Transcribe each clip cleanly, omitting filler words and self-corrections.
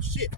shit.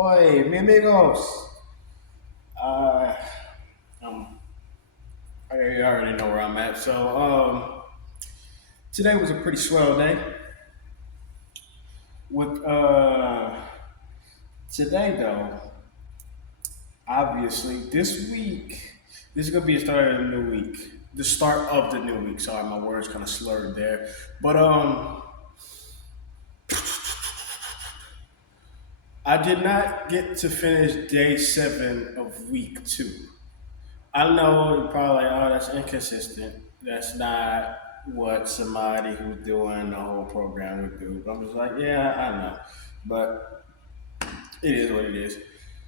Oi, mi amigos. Uh, um, I already know where I'm at. Today was a pretty swell day. With today though, obviously this week, this is gonna be the start of the new week. The start of the new week. Sorry, my words kind of slurred there. But I did not get to finish day 7 of week 2. I know you're probably like, oh, that's inconsistent. That's not what somebody who's doing the whole program would do. But I'm just like, yeah, I know. But it is what it is.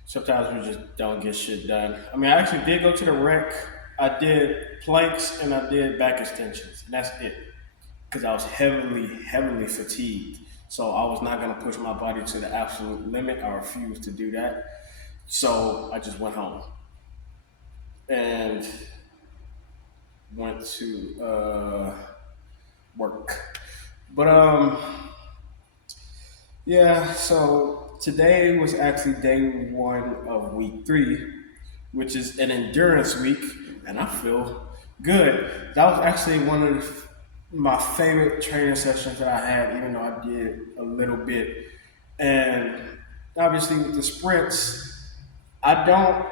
Sometimes we just don't get shit done. I mean, I actually did go to the rec. I did planks and I did back extensions. And that's it. Because I was heavily fatigued. So I was not going to push my body to the absolute limit. I refused to do that. So I just went home. And went to work. But yeah. So today was actually day 1 of week 3, which is an endurance week, and I feel good. That was actually one of my favorite training sessions that I had, even though I did a little bit. And obviously with the sprints, I don't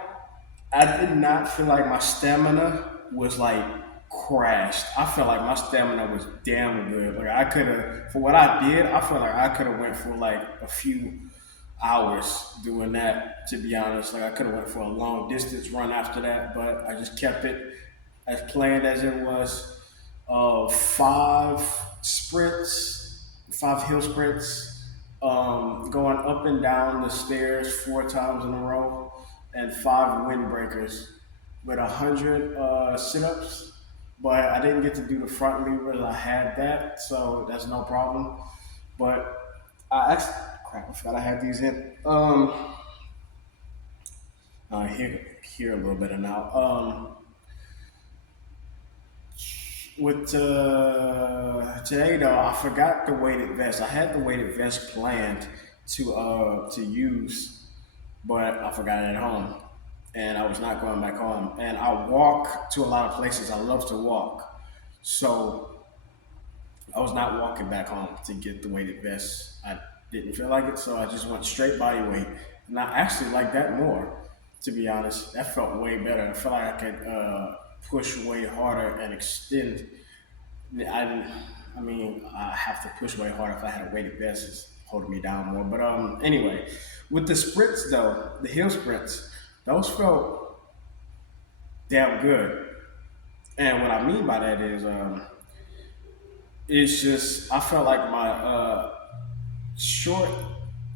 I did not feel like my stamina was like crashed. I felt like my stamina was damn good. Like I could have, for what I did, I feel like I could have went for like a few hours doing that. To be honest, like I could have went for a long distance run after that, but I just kept it as planned as it was. 5 hill sprints, going up and down the stairs 4 times in a row, and 5 windbreakers with 100 sit-ups. But I didn't get to do the front levers. I had that, so that's no problem. But I actually, crap, I forgot I had these in. Here a little better now. With today though, I forgot the weighted vest. I had the weighted vest planned to use, but I forgot it at home, and I was not going back home. And I walk to a lot of places. I love to walk, so I was not walking back home to get the weighted vest. I didn't feel like it, so I just went straight body weight, and I actually like that more. To be honest, that felt way better. I felt like I could push way harder and extend. I mean, I have to push way harder if I had a weighted vest. It's holding me down more. But anyway, with the sprints though, the hill sprints, those felt damn good. And what I mean by that is, it's just I felt like my short.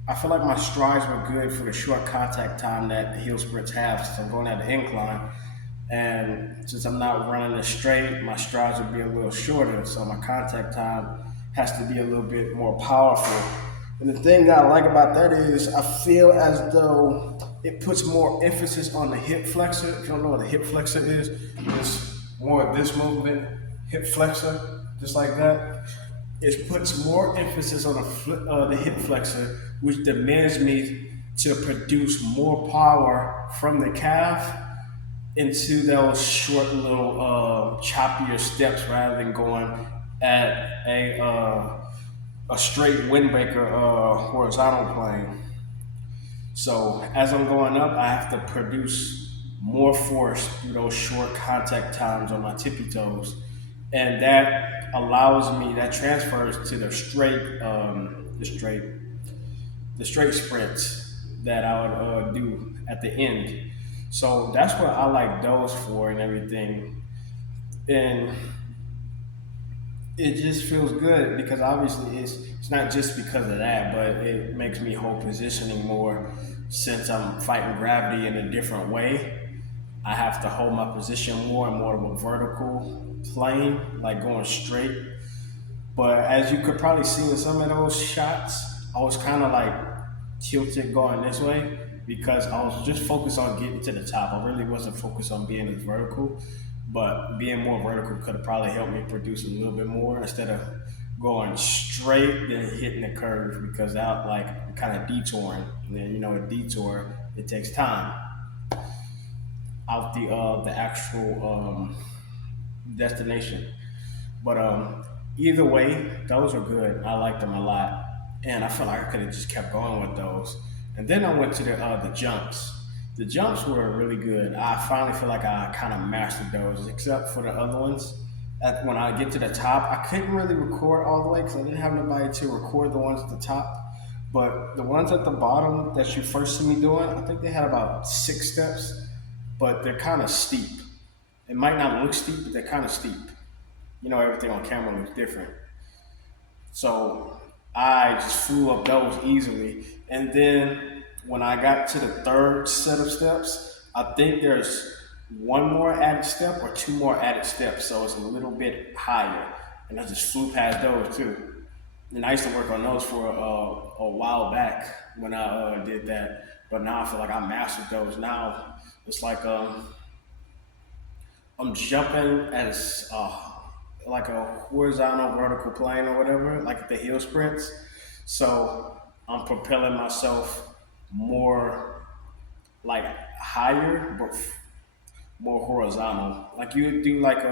I feel like my strides were good for the short contact time that the hill sprints have, since I'm going at the incline. And since I'm not running it straight, my strides will be a little shorter, so my contact time has to be a little bit more powerful. And the thing that I like about that is I feel as though it puts more emphasis on the hip flexor. If you don't know what the hip flexor is, it's more of this movement, hip flexor, just like that. It puts more emphasis on the hip flexor, which demands me to produce more power from the calf into those short little choppier steps rather than going at a straight windbreaker horizontal plane. So as I'm going up, I have to produce more force through those short contact times on my tippy toes, and that allows me that transfers to the straight sprints that I would do at the end. So that's what I like those for and everything. And it just feels good because obviously it's not just because of that, but it makes me hold positioning more since I'm fighting gravity in a different way. I have to hold my position more and more of a vertical plane, like going straight. But as you could probably see in some of those shots, I was kind of like tilted going this way because I was just focused on getting to the top. I really wasn't focused on being as vertical, but being more vertical could have probably helped me produce a little bit more instead of going straight then hitting the curve because out like kind of detouring. And then a detour it takes time out the actual destination. But either way, those are good. I like them a lot, and I feel like I could have just kept going with those. And then I went to the jumps. The jumps were really good. I finally feel like I kind of mastered those, except for the other ones. When I get to the top, I couldn't really record all the way because I didn't have nobody to record the ones at the top. But the ones at the bottom that you first see me doing, I think they had about 6 steps, but they're kind of steep. It might not look steep, but they're kind of steep. Everything on camera looks different. So I just flew up those easily. And then when I got to the third set of steps, I think there's one more added step or two more added steps. So it's a little bit higher. And I just flew past those too. And I used to work on those for a while back when I did that. But now I feel like I mastered those. Now it's like I'm jumping as like a horizontal vertical plane or whatever, like the hill sprints. So I'm propelling myself more like higher, but more horizontal. Like you would do like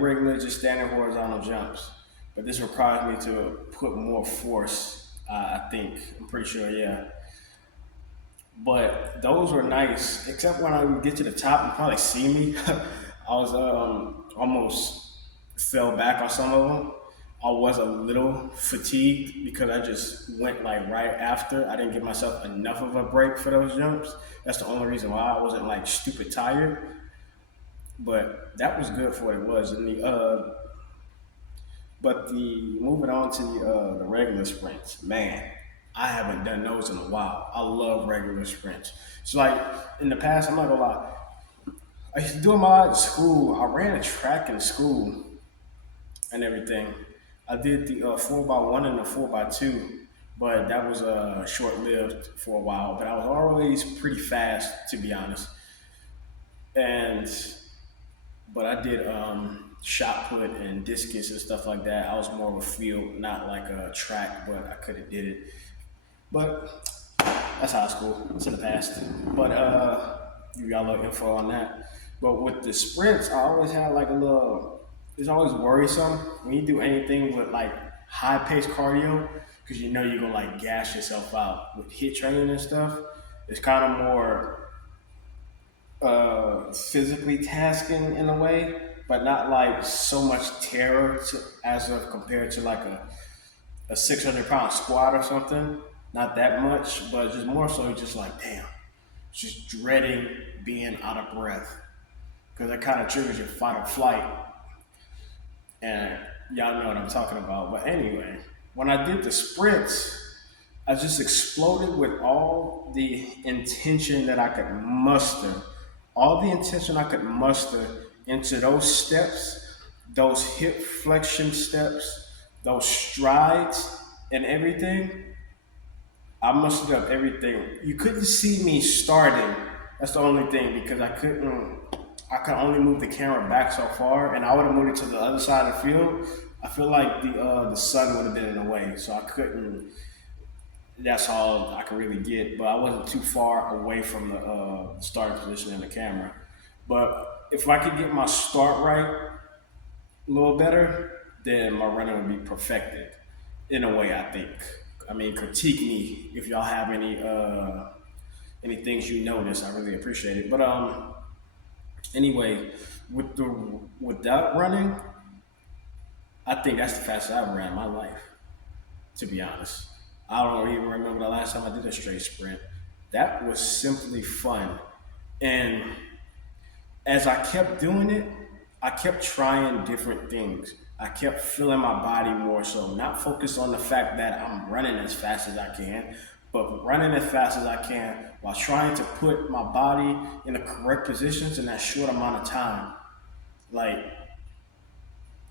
regular just standing horizontal jumps, but this requires me to put more force. I think I'm pretty sure, yeah. But those were nice, except when I would get to the top, you probably see me. I was almost fell back on some of them. I was a little fatigued because I just went like right after. I didn't give myself enough of a break for those jumps. That's the only reason why I wasn't like stupid tired. But that was good for what it was. And the moving on to the regular sprints, man, I haven't done those in a while. I love regular sprints. So like in the past, I'm not gonna lie, I used to do them all at school. I ran a track in school and everything. I did the 4x1 and the 4x2, but that was short lived for a while. But I was always pretty fast, to be honest. And but I did shot put and discus and stuff like that. I was more of a field, not like a track, but I could have did it. But that's high school. It's in the past. But you got a little info on that. But with the sprints, I always had like a little. It's always worrisome when you do anything with like high paced cardio because you're gonna like gas yourself out with hit training and stuff. It's kind of more physically tasking in a way, but not like so much terror as of compared to like a 600-pound squat or something. Not that much, but just more so just like damn, just dreading being out of breath because that kind of triggers your fight or flight, and y'all know what I'm talking about. But anyway, when I did the sprints, I just exploded with all the intention that I could muster, all the intention I could muster into those steps, those hip flexion steps, those strides, and everything. I mustered up everything. You couldn't see me starting. That's the only thing because I couldn't. I could only move the camera back so far, and I would have moved it to the other side of the field. I feel like the sun would have been in the way, so I couldn't. That's all I could really get, but I wasn't too far away from the starting position in the camera. But if I could get my start right a little better, then my running would be perfected in a way, I think. I mean, critique me if y'all have any things you notice. I really appreciate it. But anyway, with that running, I think that's the fastest I've ever ran in my life. To be honest, I don't even remember the last time I did a straight sprint. That was simply fun, and as I kept doing it, I kept trying different things. I kept feeling my body more so, not focused on the fact that I'm running as fast as I can, but running as fast as I can while trying to put my body in the correct positions in that short amount of time. Like,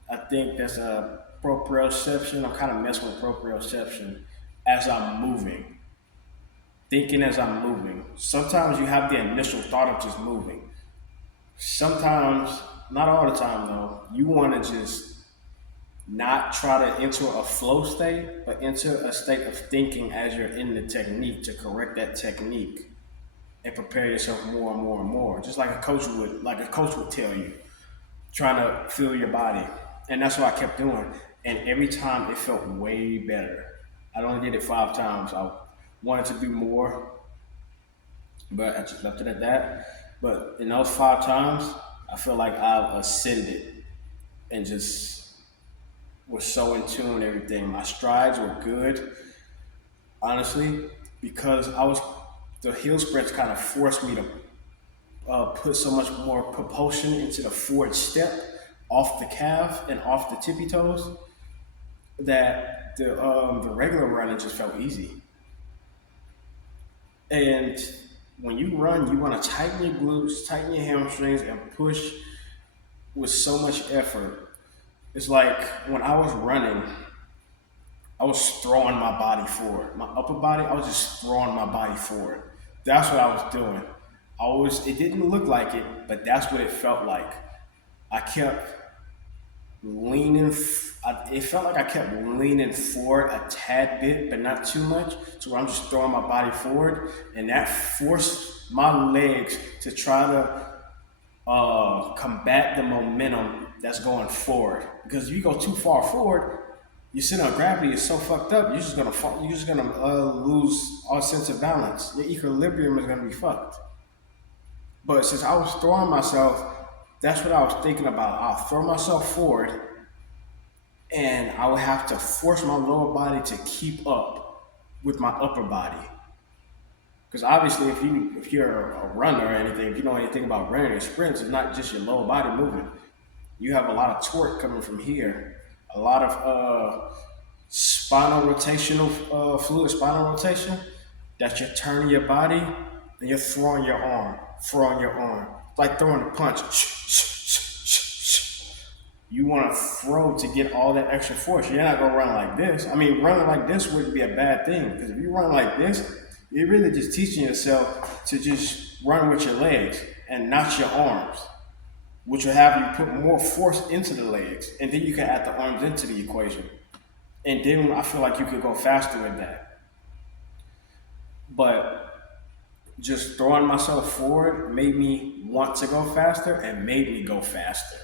I think that's a proprioception. I'm kind of messing with proprioception as I'm moving, thinking as I'm moving. Sometimes you have the initial thought of just moving. Sometimes, not all the time though, you want to just not try to enter a flow state, but enter a state of thinking as you're in the technique to correct that technique and prepare yourself more and more and more. Just like a coach would tell you, trying to feel your body. And that's what I kept doing. And every time it felt way better. I only did it 5 times. I wanted to do more, but I just left it at that. But in those 5 times, I feel like I've ascended and just was so in tune and everything. My strides were good, honestly, because the heel sprints kind of forced me to put so much more propulsion into the forward step off the calf and off the tippy toes that the regular running just felt easy. And when you run, you want to tighten your glutes, tighten your hamstrings, and push with so much effort. It's like when I was running, I was throwing my body forward. My upper body, I was just throwing my body forward. That's what I was doing. It didn't look like it, but that's what it felt like. I kept leaning, it felt like I kept leaning forward a tad bit, but not too much. So I'm just throwing my body forward, and that forced my legs to try to combat the momentum that's going forward. Because if you go too far forward, your center of gravity is so fucked up. You're just gonna fall, you're just gonna lose all sense of balance. Your equilibrium is gonna be fucked. But since I was throwing myself, that's what I was thinking about. I'll throw myself forward, and I would have to force my lower body to keep up with my upper body. Because obviously, if you're a runner or anything, if you know anything about running and sprints, it's not just your lower body moving. You have a lot of torque coming from here, a lot of spinal rotational fluid, spinal rotation that you're turning your body and you're throwing your arm, like throwing a punch. You want to throw to get all that extra force. You're not gonna run like this. I mean, running like this wouldn't be a bad thing because if you run like this, you're really just teaching yourself to just run with your legs and not your arms, which will have you put more force into the legs, and then you can add the arms into the equation. And then I feel like you could go faster with that. But just throwing myself forward made me want to go faster and made me go faster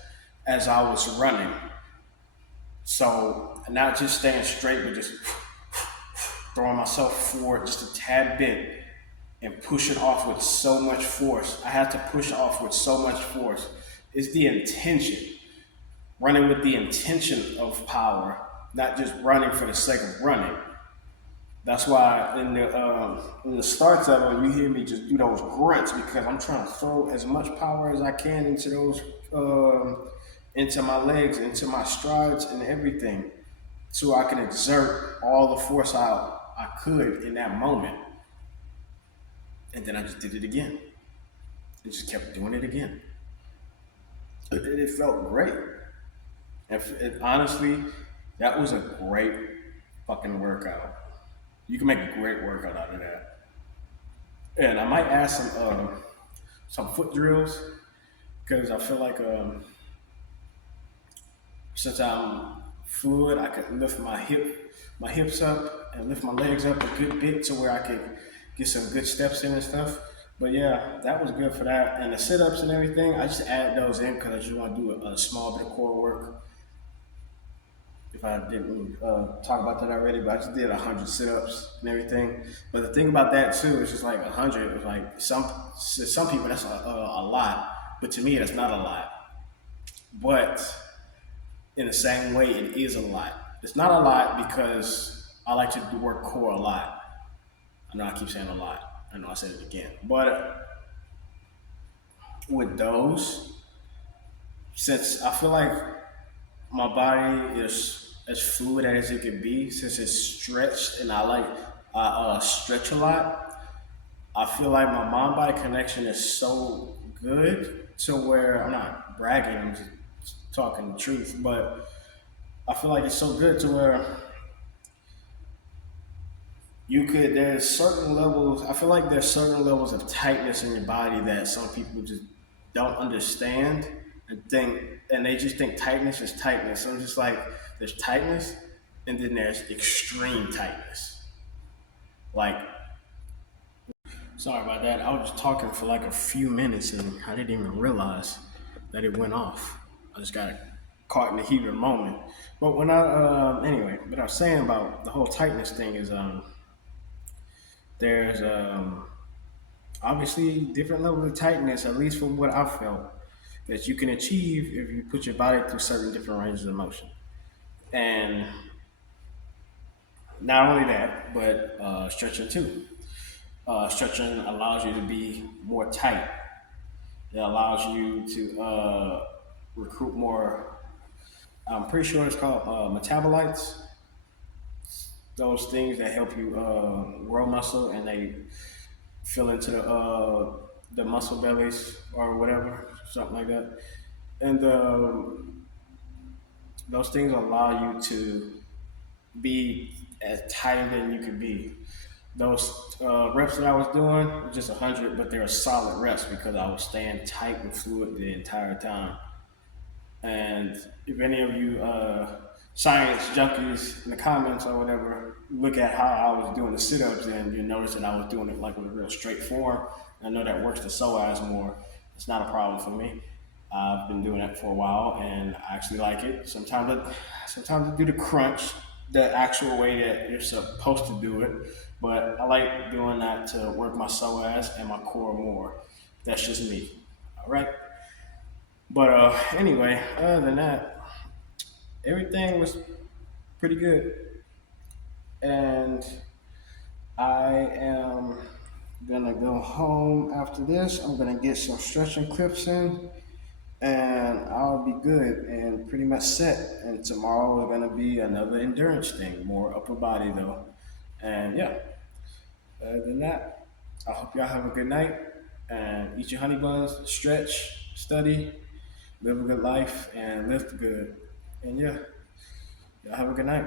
as I was running. So not just staying straight, but just throwing myself forward just a tad bit and pushing off with so much force. I had to push off with so much force. It's the intention. Running with the intention of power, not just running for the sake of running. That's why in the starts of it, you hear me just do those grunts because I'm trying to throw as much power as I can into those, into my legs, into my strides, and everything, so I can exert all the force I could in that moment. And then I just did it again. I just kept doing it again. It felt great. Honestly, that was a great fucking workout. You can make a great workout out of that. And I might add some foot drills because I feel like since I'm fluid, I could lift my hips up and lift my legs up a good bit to where I could get some good steps in and stuff. But yeah, that was good for that. And the sit-ups and everything, I just add those in because I just want to do a small bit of core work. If I didn't talk about that already, but I just did 100 sit-ups and everything. But the thing about that too is just like 100. It's like some people that's a lot, but to me that's not a lot. But in the same way, it is a lot. It's not a lot because I like to work core a lot. I know I keep saying a lot. I know I said it again. But with those, since I feel like my body is as fluid as it can be, since it's stretched and I stretch a lot, I feel like my mind-body connection is so good to where I'm not bragging, I'm just talking the truth, but I feel like it's so good to where there's certain levels, I feel like there's certain levels of tightness in your body that some people just don't understand and they just think tightness is tightness. I'm just like, There's tightness, and then there's extreme tightness. Like, sorry about that. I was just talking for like a few minutes, and I didn't even realize that it went off. I just got caught in the heat of the moment. But when anyway, what I was saying about the whole tightness thing is, there's obviously different levels of tightness, at least from what I felt, that you can achieve if you put your body through certain different ranges of motion. And not only that, but stretching too. Stretching allows you to be more tight. It allows you to recruit more. I'm pretty sure it's called metabolites. Those things that help you grow muscle, and they fill into the muscle bellies or whatever, something like that. And those things allow you to be as tight as you can be. Those reps that I was doing were just 100, but they were solid reps because I was staying tight and fluid the entire time. And if any of you science junkies in the comments or whatever look at how I was doing the sit-ups, and you notice that I was doing it like with a real straight form. I know that works the psoas more. It's not a problem for me. I've been doing that for a while, and I actually like it. Sometimes I do the crunch the actual way that you're supposed to do it, but I like doing that to work my psoas and my core more. That's just me. All right. But anyway, other than that, everything was pretty good, and I am gonna go home after this. I'm gonna get some stretching clips in, and I'll be good and pretty much set. And tomorrow is gonna be another endurance thing, more upper body though. And yeah, other than that, I hope y'all have a good night and eat your honey buns, stretch, study, live a good life, and lift good. And yeah, y'all have a good night.